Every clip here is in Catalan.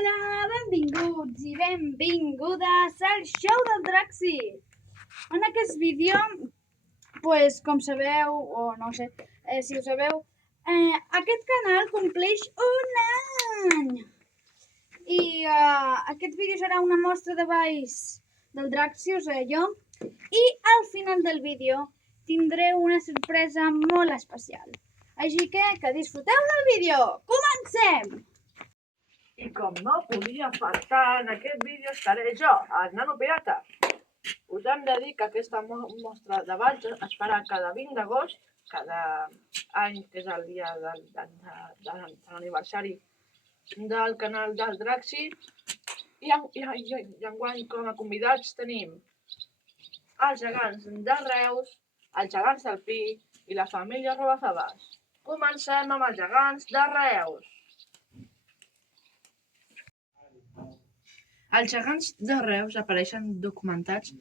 Hola, benvinguts i benvingudes al show del Draxi. En aquest vídeo, com sabeu, o no sé si ho sabeu, aquest canal compleix un any. I aquest vídeo serà una mostra de balls del Draxi, o sigui, jo. I al final del vídeo tindreu una sorpresa molt especial. Així que disfruteu del vídeo. Comencem! I com no podia faltar, en aquest vídeo estaré jo, el Nano Pirata. Us hem de dir que aquesta mostra de balls es farà cada 20 d'agost, cada any, que és el dia de l'aniversari del canal del Draxi. I enguany com a convidats tenim els gegants de Reus, els gegants del Pi i la família Robazabas. Comencem amb els gegants de Reus. Els gegants de Reus apareixen documentats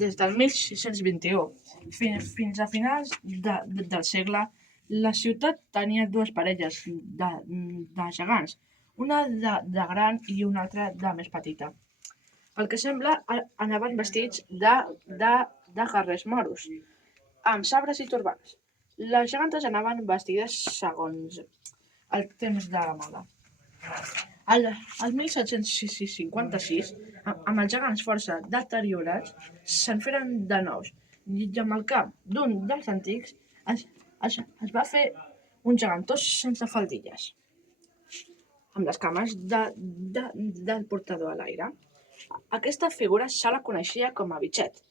des del 1621. Fins a finals del segle, la ciutat tenia dues parelles de gegants, una de gran i una altra de més petita. Pel que sembla, anaven vestits de guerrers moros, amb sabres i turbants. Les gegantes anaven vestides segons el temps de la moda. El 1756, amb els gegants força deteriorats, se'n feren de nous i amb el cap d'un dels antics es va fer un gegantós sense faldilles, amb les cames del portador a l'aire. Aquesta figura se la coneixia com a bitxet,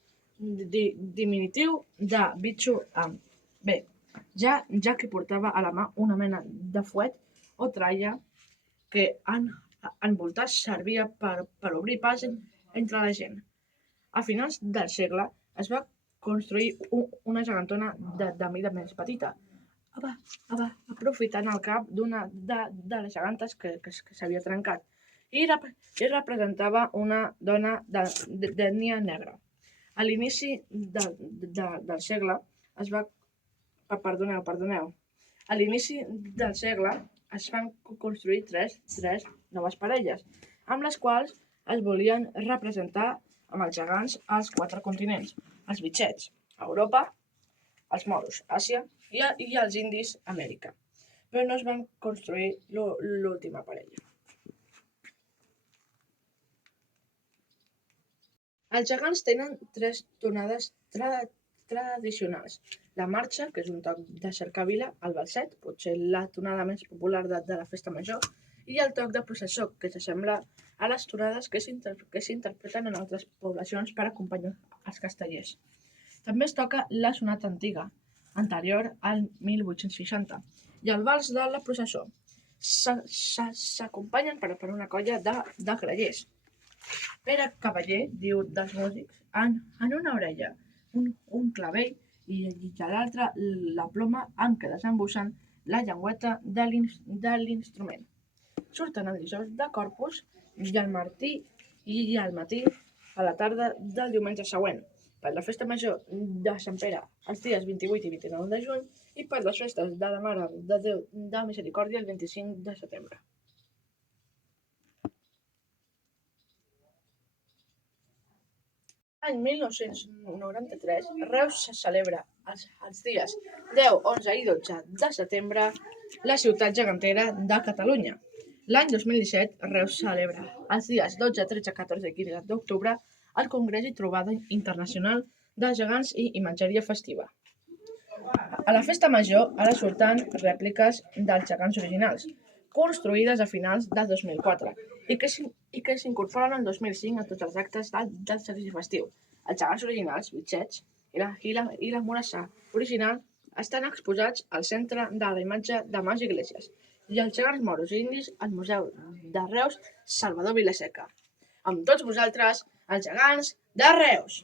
diminutiu de bitxo amb bé, ja que portava a la mà una mena de fuet o tralla que en voltar servia per obrir pas entre la gent. A finals del segle es va construir una gegantona de mida més petita, aprofitant el cap d'una de les gegantes que s'havia trencat i representava una dona d'ètnia negra. A l'inici del segle es va... Perdoneu. A l'inici del segle es van construir tres noves parelles, amb les quals es volien representar amb els gegants als 4 continents, els bitxets, Europa, els moros, Àsia i els indis, Amèrica. Però no es van construir l'última parella. Els gegants tenen 3 tonades tradicionals. La marxa, que és un toc de cercavila, el balset, potser la tonada més popular de la festa major, i el toc de processó, que s'assembla a les tonades que s'interpreten en altres poblacions per acompanyar els castellers. També es toca la sonata antiga, anterior al 1860, i el vals de la processó. S'acompanyen per una colla de grallers. Pere Cavaller diu dels músics en una orella un clavell i a l'altra la ploma amb què desembussen la llengüeta de l'instrument. Surten el dijous de Corpus i al matí a la tarda del diumenge següent, per la festa major de Sant Pere els dies 28 i 29 de juny i per les festes de la Mare de Déu de Misericòrdia el 25 de setembre. L'any 1993, Reus se celebra els dies 10, 11 i 12 de setembre la ciutat gegantera de Catalunya. L'any 2017, Reus celebra els dies 12, 13, 14 i 15 d'octubre el Congrés i Trobada Internacional de Gegants i Imatgeria Festiva. A la festa major ara surten rèpliques dels gegants originals, construïdes a finals del 2004 i que s'incorporen el 2005 a tots els actes del servici festiu. Els gegants originals, bitxets, i la Murassa original estan exposats al Centre de la Imatge de Mas Iglesias i els gegants moros i indis al Museu de Reus Salvador Vilaseca. Amb tots vosaltres, els gegants de Reus!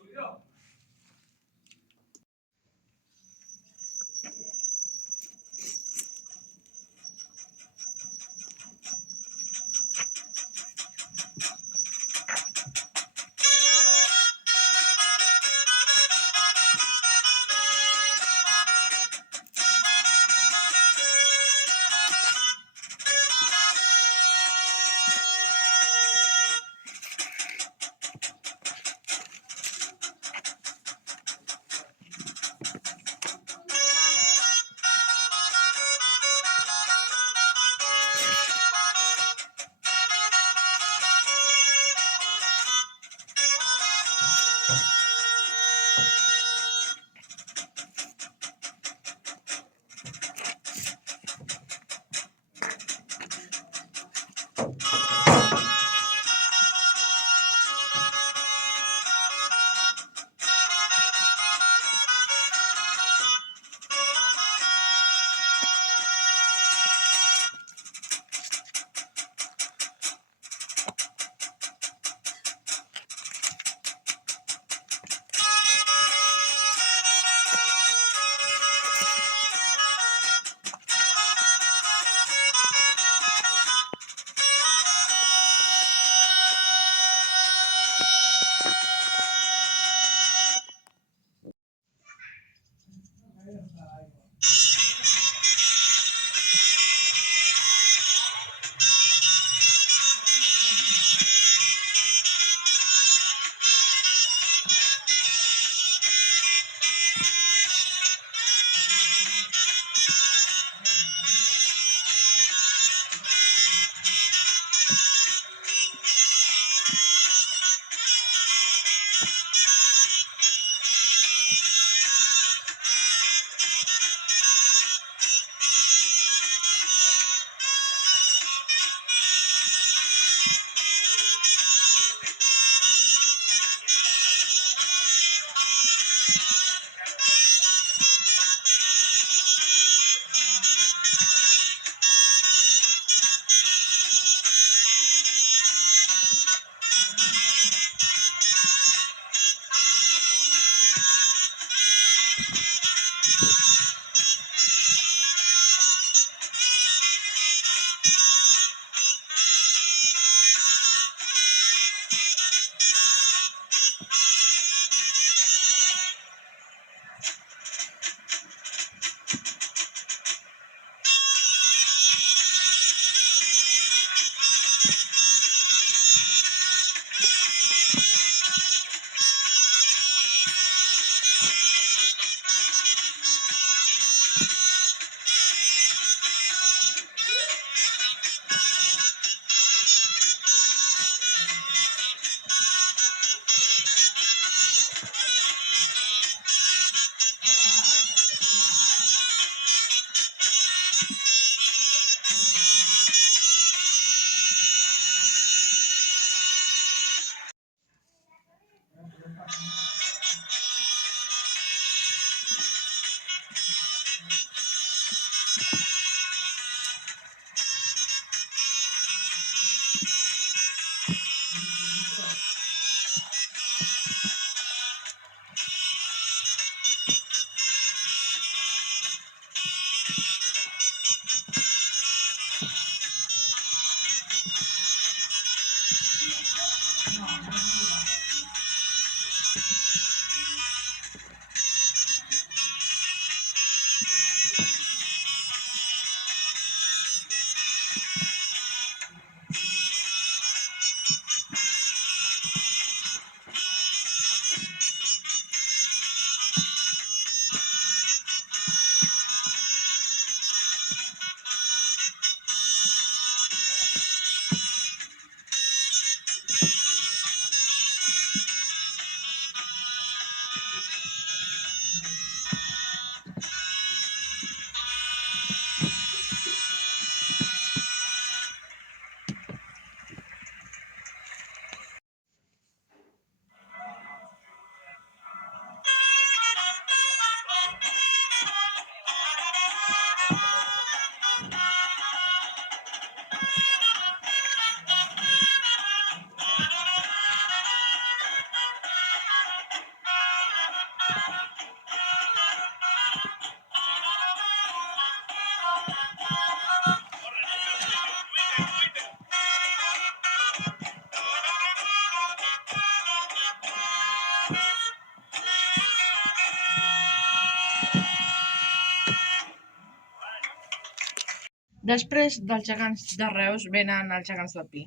Després dels gegants de Reus venen els gegants del Pi.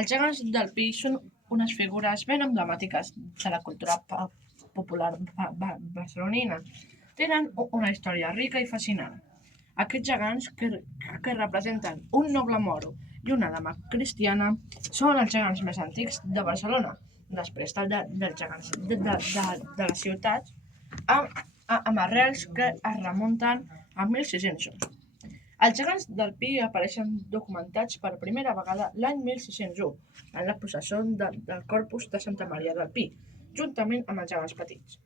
Els gegants del Pi són unes figures ben emblemàtiques de la cultura popular barcelonina. Tenen una història rica i fascinant. Aquests gegants que representen un noble moro i una dama cristiana són els gegants més antics de Barcelona, després dels gegants de les ciutats, amb arrels que es remunten a 1601. Els gegants del Pi apareixen documentats per primera vegada l'any 1601, en la processó del Corpus de Santa Maria del Pi, juntament amb els gegants petits.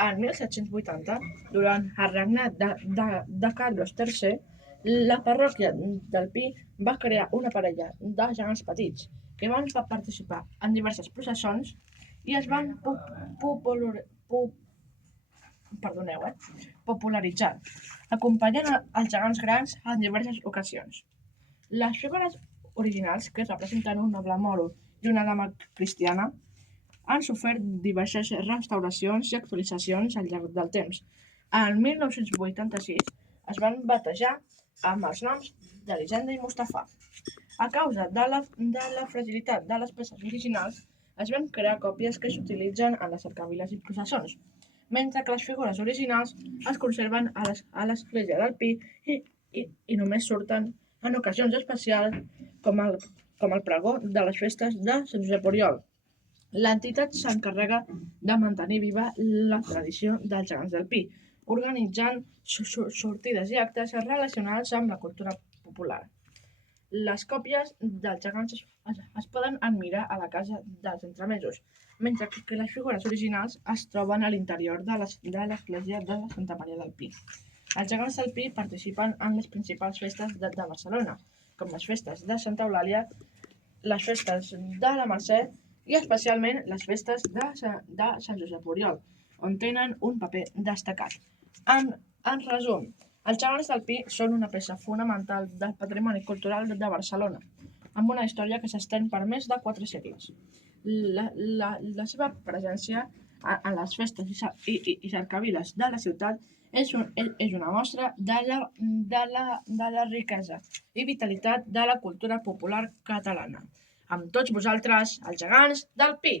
En 1780, durant el regnat de Carlos III, la parròquia del Pi va crear una parella de gegants petits que van participar en diverses processons i es van popularitzar, acompanyant els gegants grans en diverses ocasions. Les figures originals, que representen un noble moro i una dama cristiana, han sofert diverses restauracions i actualitzacions al llarg del temps. En 1986 es van batejar amb els noms d'Elisenda i Mustafà. A causa de la fragilitat de les peces originals, es van crear còpies que s'utilitzen en les cercaviles i processons, mentre que les figures originals es conserven a l'església del Pi i només surten en ocasions especials com el pregó de les festes de Sant Josep Oriol. L'entitat s'encarrega de mantenir viva la tradició dels gegants del Pi, organitzant sortides i actes relacionats amb la cultura popular. Les còpies dels gegants es poden admirar a la casa dels entremesos, mentre que les figures originals es troben a l'interior de l'església de Santa Maria del Pi. Els gegants del Pi participen en les principals festes de Barcelona, com les festes de Santa Eulàlia, les festes de la Mercè i especialment les festes de Sant Josep Oriol, on tenen un paper destacat. En resum, els gegants del Pi són una peça fonamental del patrimoni cultural de Barcelona, amb una història que s'estén per més de 4 segles. La seva presència en les festes i cercaviles de la ciutat és una mostra de la riquesa i vitalitat de la cultura popular catalana. Amb tots vosaltres, els gegants del Pi!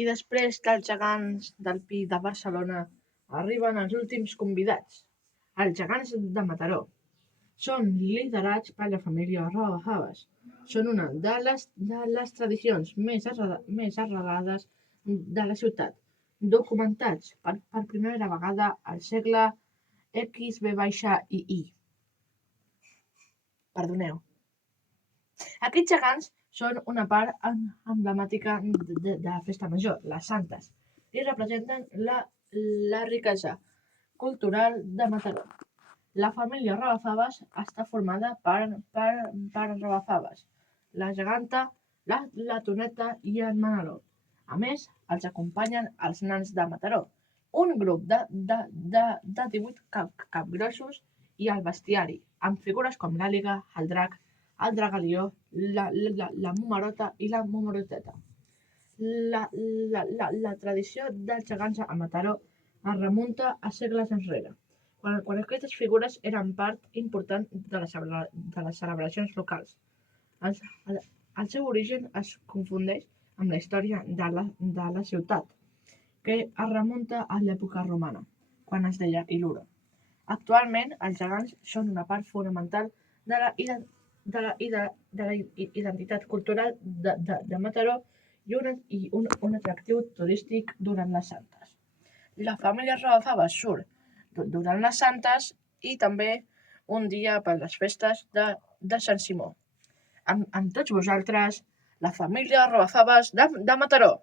I després dels gegants del Pi de Barcelona arriben els últims convidats, els gegants de Mataró. Són liderats per la família Roafaves. Són una de les tradicions més arrelades de la ciutat, documentats per primera vegada al segle XV-I. Perdoneu. Aquests gegants són una part emblemàtica de la festa major, les Santes, i representen la riquesa cultural de Mataró. La família Roafaves està formada per Roafaves, la geganta, la Toneta i el Maneló. A més, els acompanyen els nans de Mataró, un grup de 18 capgrossos i el bestiari, amb figures com l'àliga, el drac, el dragalió, la momerota i la momeroteta. La tradició dels gegants a Mataró es remunta a segles enrere, quan aquestes figures eren part important de les celebracions locals. El seu origen es confundeix amb la història de la ciutat, que es remunta a l'època romana, quan es deia Iluro. Actualment, els gegants són una part fonamental de la identitat cultural de Mataró i un atractiu turístic durant les Santes. La família Roafaves surt durant les Santes i també un dia per les festes de Sant Simó. Amb tots vosaltres, la família Roafaves de Mataró.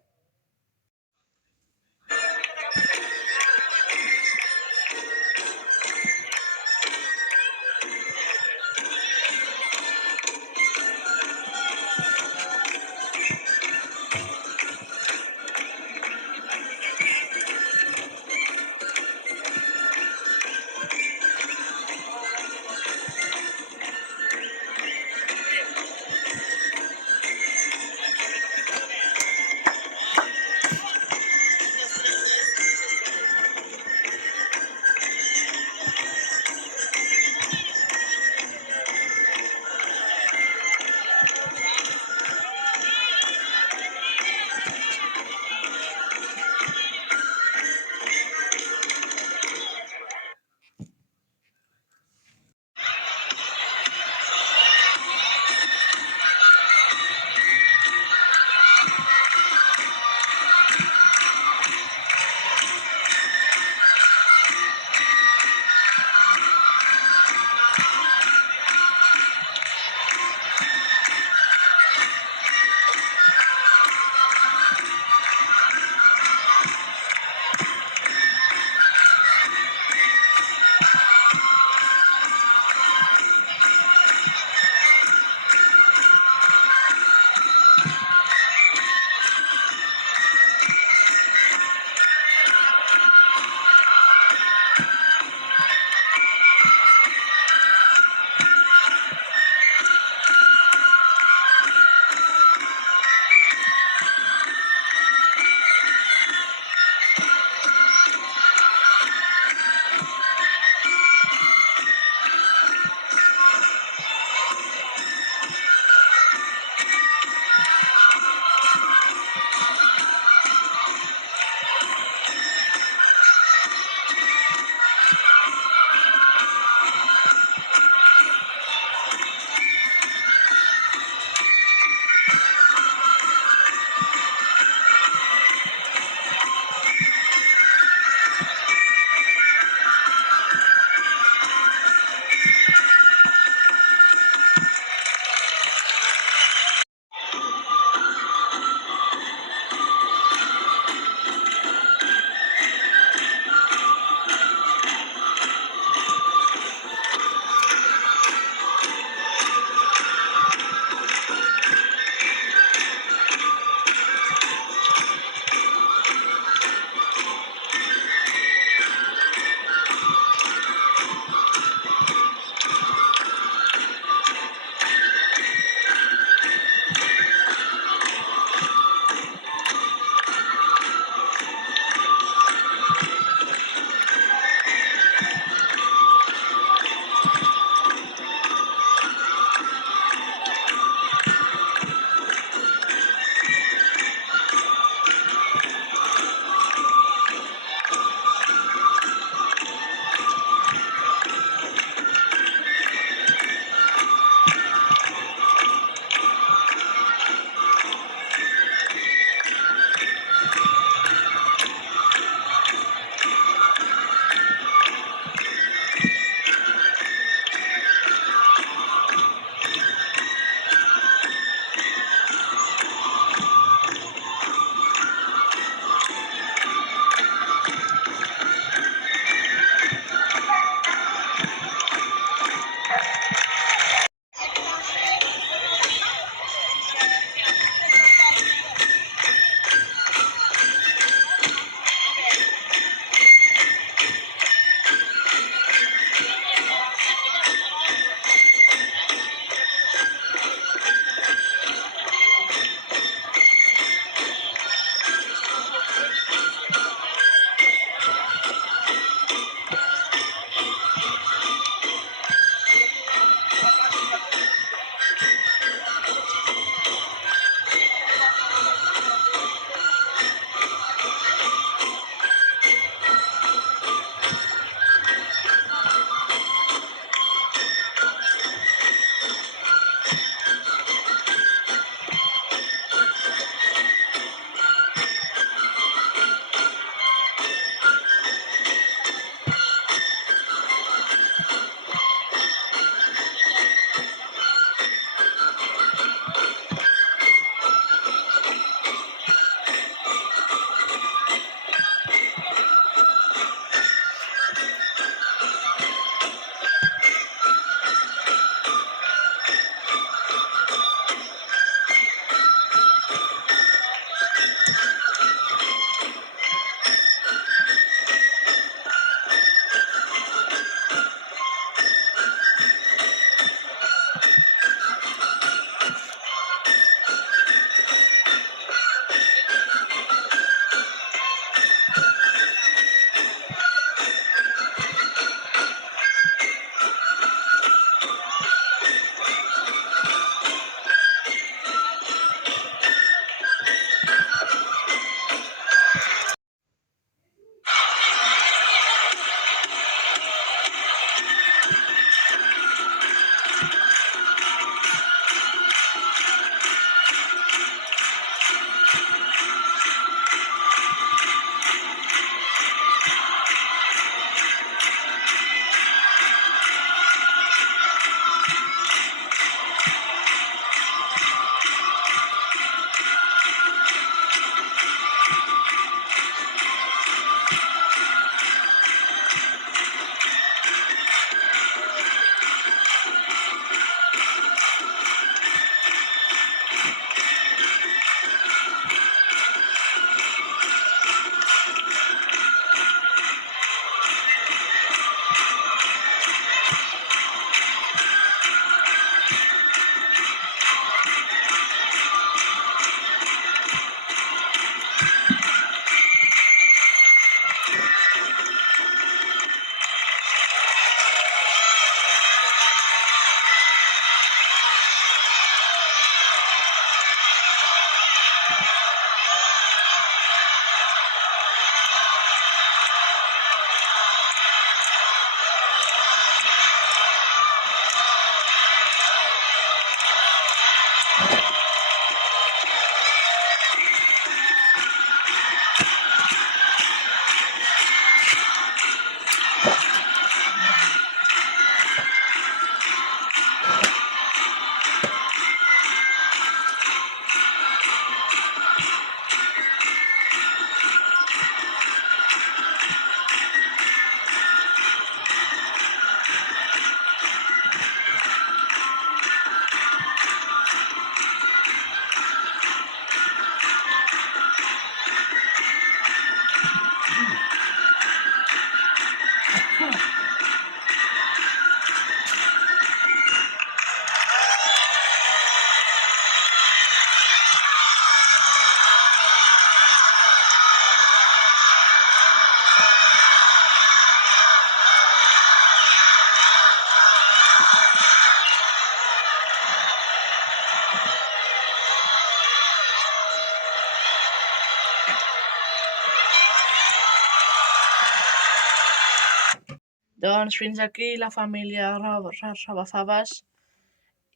Doncs fins aquí la família Robafaves.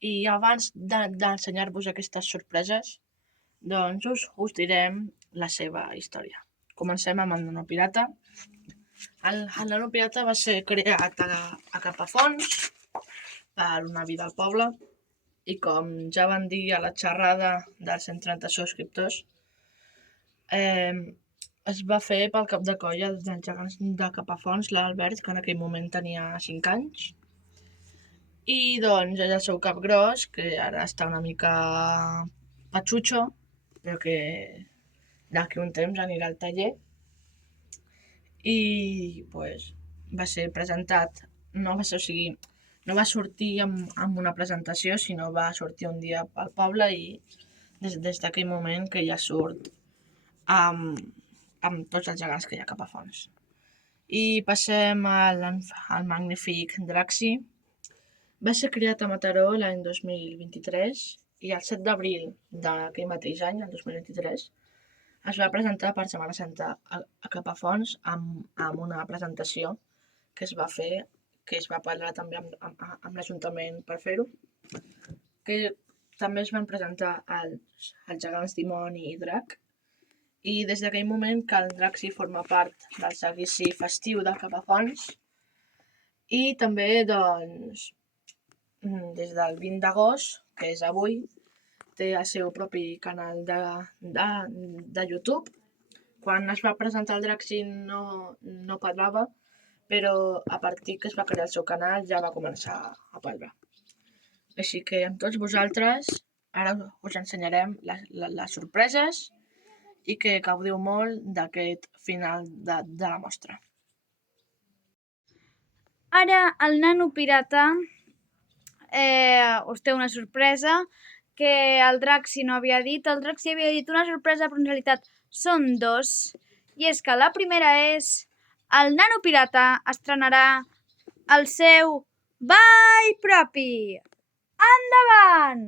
I abans d'ensenyar-vos aquestes sorpreses, doncs us direm la seva història. Comencem amb el Nano Pirata. El Nano Pirata va ser creat a Capafonts per una vida al poble i com ja van dir a la xerrada dels 130 subscriptors, es va fer pel cap de colla dels gegants de Capafonts, l'Albert, que en aquell moment tenia 5 anys, i doncs és el seu cap gros, que ara està una mica patxutxo, però que d'aquí un temps anirà al taller, i pues, va ser presentat, no va sortir amb una presentació, sinó va sortir un dia pel poble i des d'aquell moment que ja surt amb tots els gegants que hi ha cap a fons. I passem al magnífic Draxi. Va ser criat a Mataró l'any 2023 i el 7 d'abril d'aquell mateix any, el 2023, es va presentar per Setmana Santa a Capafonts amb una presentació que es va fer, que es va parlar també amb l'Ajuntament per fer-ho, que també es van presentar els gegants Dimoni i Drac, i des d'aquell moment que el Draxi forma part del seguici festiu de Capafonts, i també doncs des del 20 d'agost, que és avui, té el seu propi canal de YouTube. Quan es va presentar el Draxi no parlava, però a partir que es va crear el seu canal ja va començar a parlar. Així que amb tots vosaltres ara us ensenyarem les sorpreses i que gaudiu molt d'aquest final de la mostra. Ara el Nano Pirata us té una sorpresa que el Draxi no havia dit. El Draxi havia dit una sorpresa, però en realitat són dos. I és que la primera és el Nano Pirata estrenarà el seu ball propi. Endavant!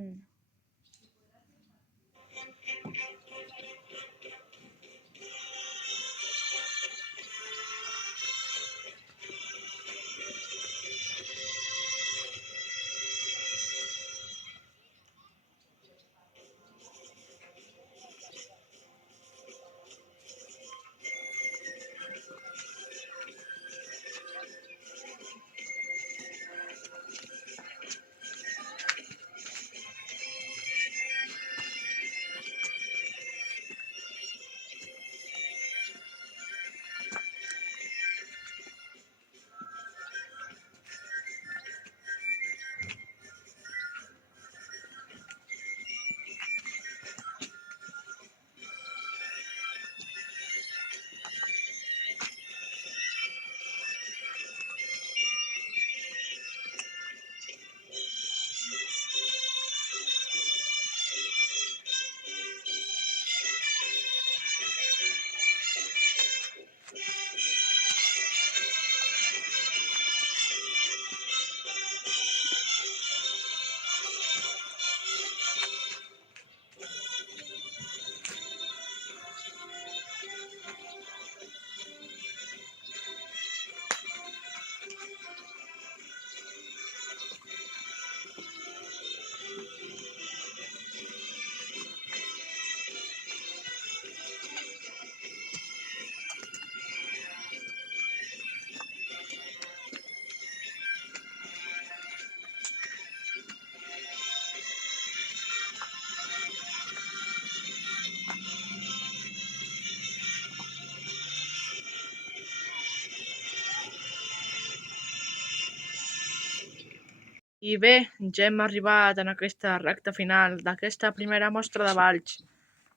I bé, ja hem arribat en aquesta recta final d'aquesta primera mostra de balls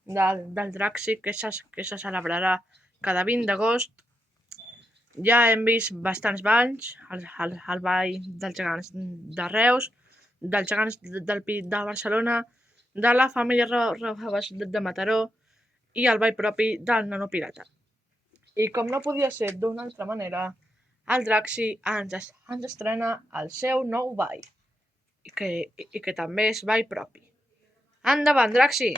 del Draxi que se celebrarà cada 20 d'agost. Ja hem vist bastants balls, el ball dels gegants de Reus, dels gegants del Pi de Barcelona, de la família Robafaves de Mataró i el ball propi del Nano Pirata. I com no podia ser d'una altra manera, el Draxi ens estrena el seu nou ball, i que també és ball propi. Endavant, Draxi!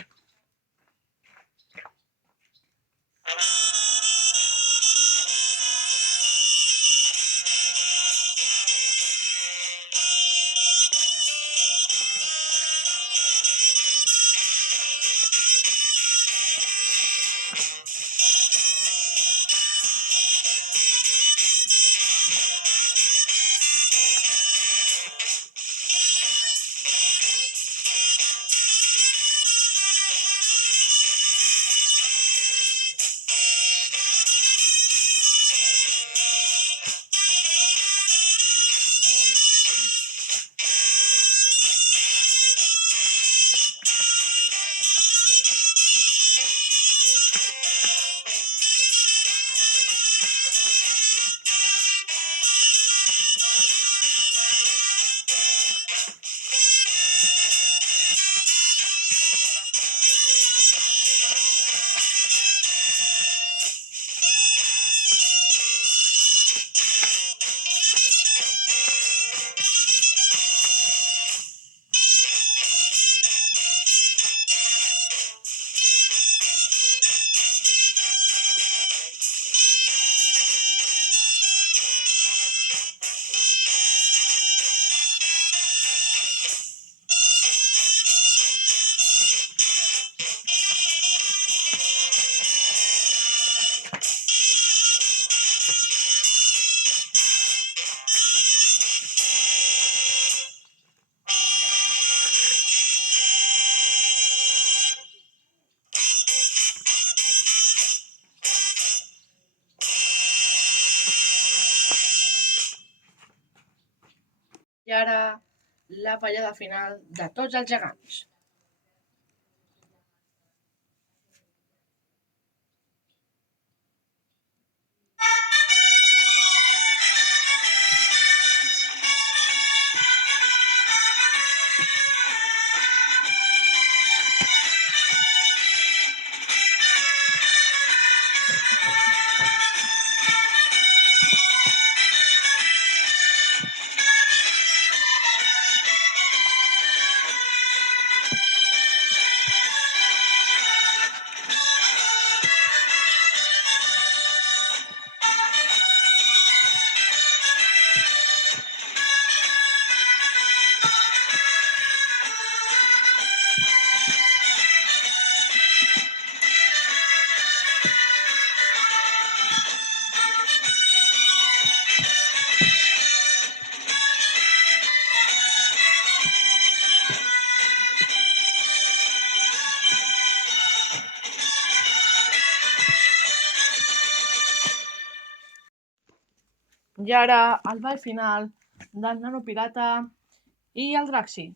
I ara, la ballada final de tots els gegants. I ara, el ball final del Nano Pirata i el Draxi.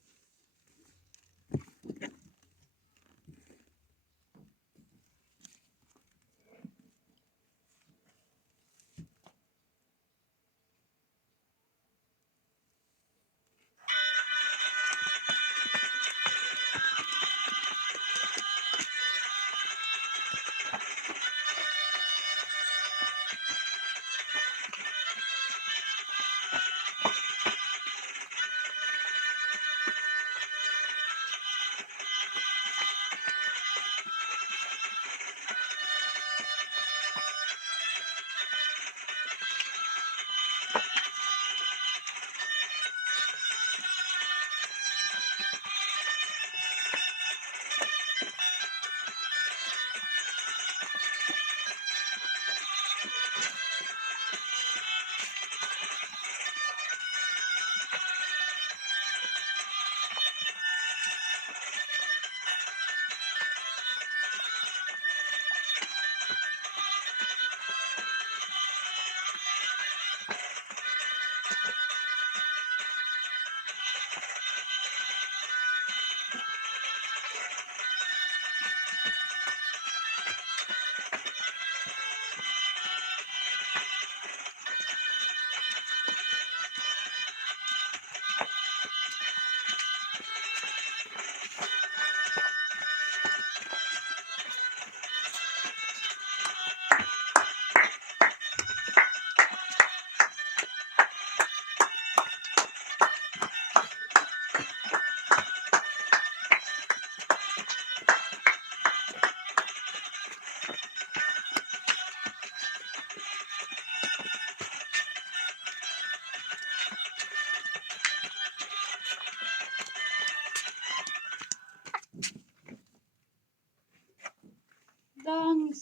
Doncs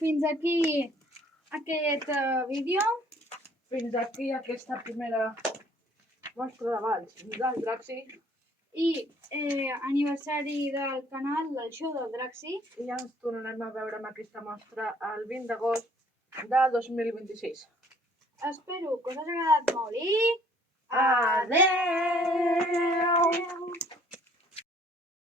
fins aquí aquest vídeo. Fins aquí aquesta primera mostra de balls del Draxi. I aniversari del canal, del show del Draxi. I ja ens tornarem a veure amb aquesta mostra el 20 d'agost de 2026. Espero que us hagi agradat molt i... Adeu!